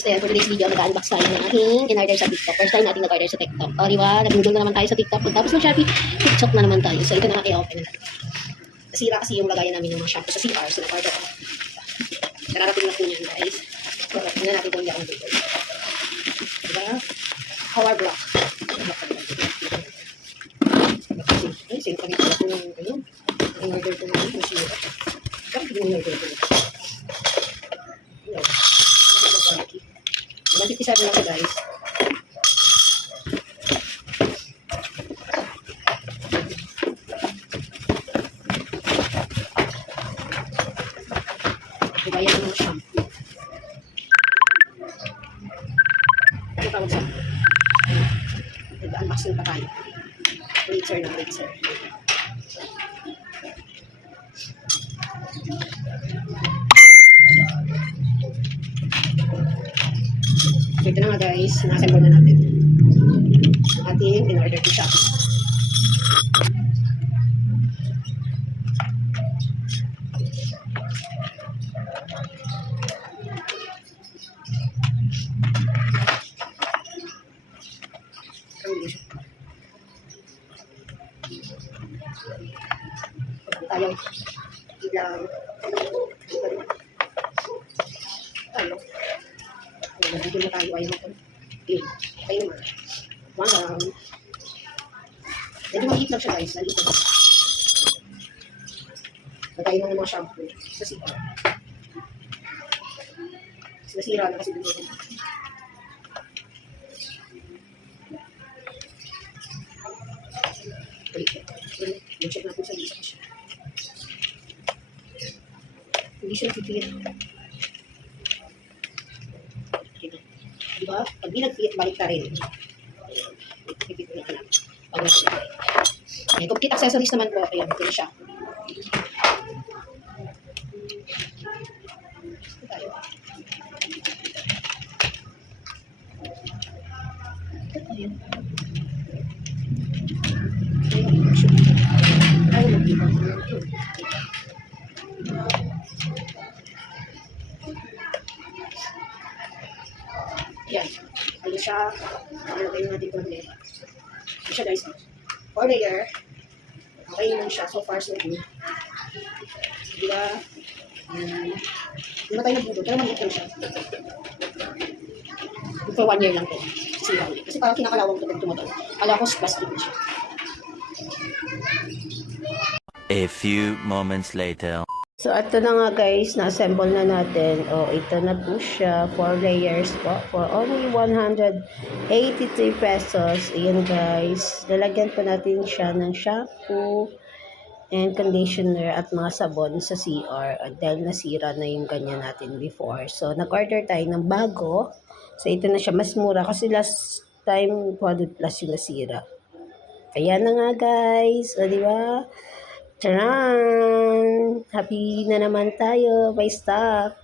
Ayan, for today's video, mag-unbox tayo ng aking in-order sa TikTok. First time natin nag-order sa TikTok. O, diba? Nag-google na naman tayo sa TikTok. Tapos ng Shopee, TikTok na naman tayo. So, ito na nga i-open na natin. Nasira kasi yung lagayan namin ng mga shampoo sa CR. So, nag-order ako. Kararating na po niyan, guys. So, tingnan natin kung hindi akong Google. Diba? Power block. Ay, same pa rin pala po yung in-order ko namin. Kung sino. Bakit yung in-order ko? Ayan. 157 lang ito, guys. Diba yan yung shampoo? Ano tawag sa? Nag-unboxing pa tayo. Blazer na blazer. So ito na nga, guys, na-assemble na natin ating in-order ko siya. Tayo bilang tayo nabigyan na tayo ayaw ko okay naman wow medyo maliit lang siya, guys. Maliit lang lagay mo ng mga shampoo sa CR. Nasira na kasi dito. Check natin sa lisa kasi hindi siya fit. Diba? Pag di nag-fit, balik ka rin. Fit na lang. Pag nag-fit. Ayan, complete accessories naman po. Ayan, ito na siya. Ayan. Yan. Ayun siya. Nalagay natin ito ulit. Ayun siya, guys. 4 layer. Okay naman siya. So far, so good. Diba? Yan. Hindi na tayo nabudod. Pero mag-okay siya. For 1 year lang po. Kasi parang kinakalawang ito pag tumotol. Kala ko plastic na siya. A few moments later. So, ito na nga, guys, na-assemble na natin. Ito na po siya. 4 layers po. For only 183 pesos. Ayan, guys. Lalagyan po natin siya ng shampoo and conditioner at mga sabon sa CR. Dahil nasira na yung ganyan natin before. So, nag-order tayo ng bago. So, ito na siya. Mas mura kasi last time 200 plus yung nasira. Ayan na nga, guys. O, diba? Charan! Happy na naman tayo. May stock.